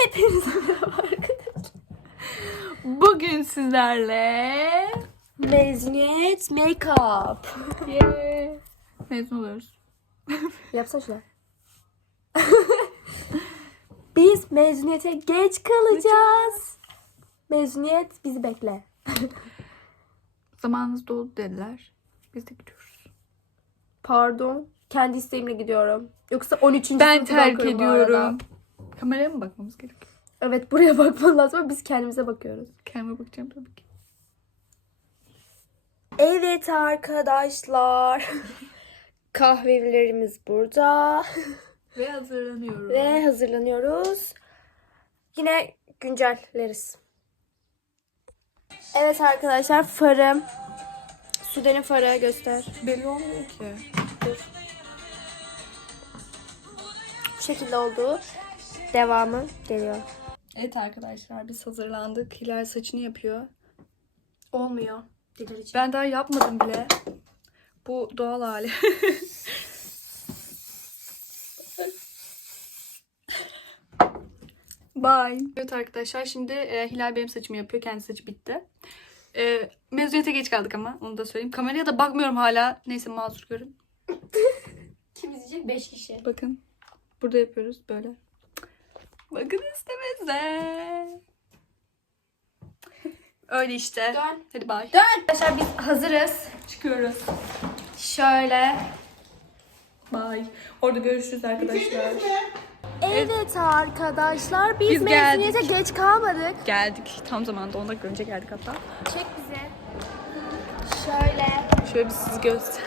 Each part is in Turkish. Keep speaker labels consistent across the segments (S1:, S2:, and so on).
S1: Hepinize merhaba arkadaşlar.
S2: Bugün sizlerle
S1: Mezuniyet make-up.
S2: yeah. Mezun oluyoruz.
S1: Yapsana şunu. Biz mezuniyete geç kalacağız. Mezuniyet bizi bekle.
S2: Zamanınız doldu dediler. Biz de gidiyoruz.
S1: Pardon. Kendi isteğimle gidiyorum. Yoksa 13.
S2: Ben
S1: sınıfta
S2: terk
S1: okuyorum bu arada.
S2: ediyorum. Kameraya mı bakmamız gerekiyor?
S1: Evet, buraya bakman lazım ama biz kendimize bakıyoruz.
S2: Kendime bakacağım tabii ki.
S1: Evet arkadaşlar. Kahvelerimiz burada.
S2: Ve hazırlanıyorum.
S1: Ve hazırlanıyoruz. Yine güncelleriz. Evet arkadaşlar, farım. Sude'nin farı göster.
S2: Belli olmuyor ki.
S1: Dur. Bu şekilde oldu. Devamı geliyor.
S2: Evet arkadaşlar biz hazırlandık. Hilal saçını yapıyor.
S1: Olmuyor. Delireceğim.
S2: Ben daha yapmadım bile. Bu doğal hali. Bye. Evet arkadaşlar şimdi Hilal benim saçımı yapıyor. Kendi saçı bitti. Mezuniyete geç kaldık ama onu da söyleyeyim. Kameraya da bakmıyorum hala. Neyse mazur görün.
S1: Kim izleyecek? 5 kişi.
S2: Bakın. Burada yapıyoruz böyle. Bakın istemezler. Öyle işte.
S1: Dön.
S2: Hadi bye.
S1: Dön. Arkadaşlar biz hazırız.
S2: Çıkıyoruz.
S1: Şöyle.
S2: Bye. Orada görüşürüz arkadaşlar.
S1: Evet arkadaşlar, biz
S2: Biz
S1: mezuniyete
S2: geldik.
S1: geç kalmadık.
S2: Geldik. Tam zamanında 10 dakika önce geldik hatta.
S1: Çek bizi. Şöyle.
S2: Şöyle bir sizi göster.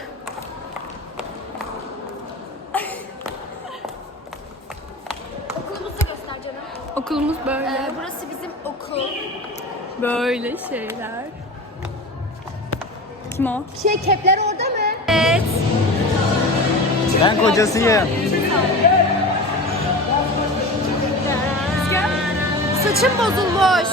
S1: Okulumuzu da göster canım.
S2: Okulumuz böyle.
S1: Burası bizim okul.
S2: Böyle şeyler. Kim o?
S1: Kepler orada mı? Evet.
S3: Ben kocasıyım.
S1: Saçım bozulmuş.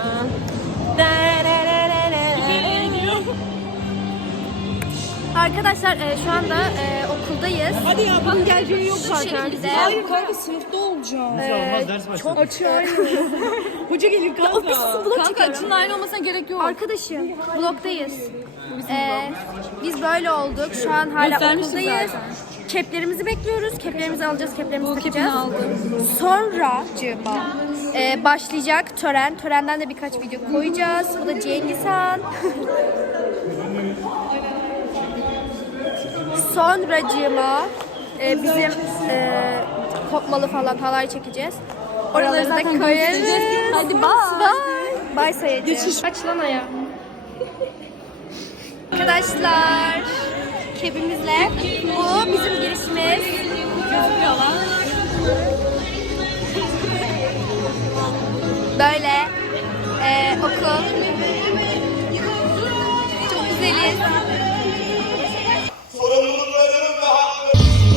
S1: Arkadaşlar şu anda okuldayız.
S4: Hadi ya bunun geleceği yok zaten.
S1: şekilde.
S4: Hayır kanka sınıfta olacağım.
S1: Çok
S4: Açıyor. Hoca gelir kanka.
S2: Kanka açının aynı olmasına gerek yok.
S1: Arkadaşım, vlogdayız. Biz böyle olduk. Şu an hala
S2: Göstermiştim
S1: okuldayız.
S2: zaten.
S1: Keplerimizi bekliyoruz. Keplerimizi alacağız, keplerimizi
S2: Bu kepini
S1: takacağız.
S2: aldım.
S1: Sonra başlayacak tören. Törenden de birkaç video koyacağız. Bu da Cengiz Han. Sonracığıma bizim kopmalı falan halay çekeceğiz. Oraları da koyarız.
S2: Hadi bye.
S1: Bye. Bye sayacağım. Aç lan ayağı. Arkadaşlar, kepimizle bu bizim girişimiz.
S2: Gözüküyorlar.
S1: Böyle okul. Çok güzeliz.
S5: Sorumluluklarımız ve haklarımız.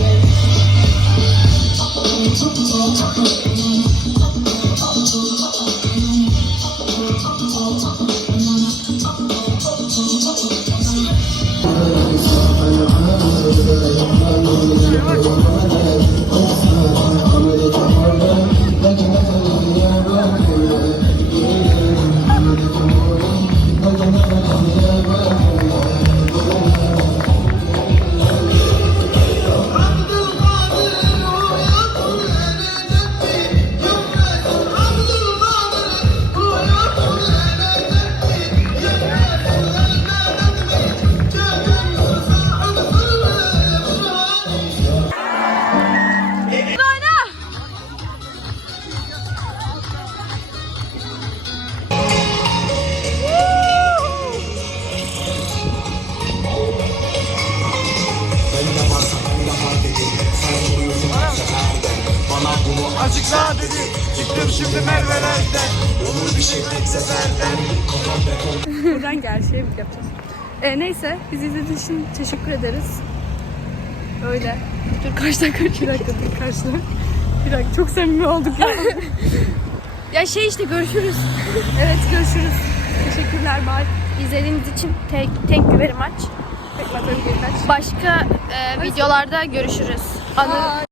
S3: Açıkla dedim. Çıktım şimdi Merve'lerden. Olur bir şey seferden.
S2: Buradan gerçeğe yapacağız. Neyse biz izlediğiniz için teşekkür ederiz. Öyle. Dur kaç dakika? 2 dakika dur kaç dakika? Bir dakika çok samimi olduk ya.
S1: Ya işte görüşürüz.
S2: Evet görüşürüz. Teşekkürler bye.
S1: İzlediğiniz için thank you very much.
S2: Tekrar tabii ki kaç.
S1: Başka videolarda görüşürüz. Anı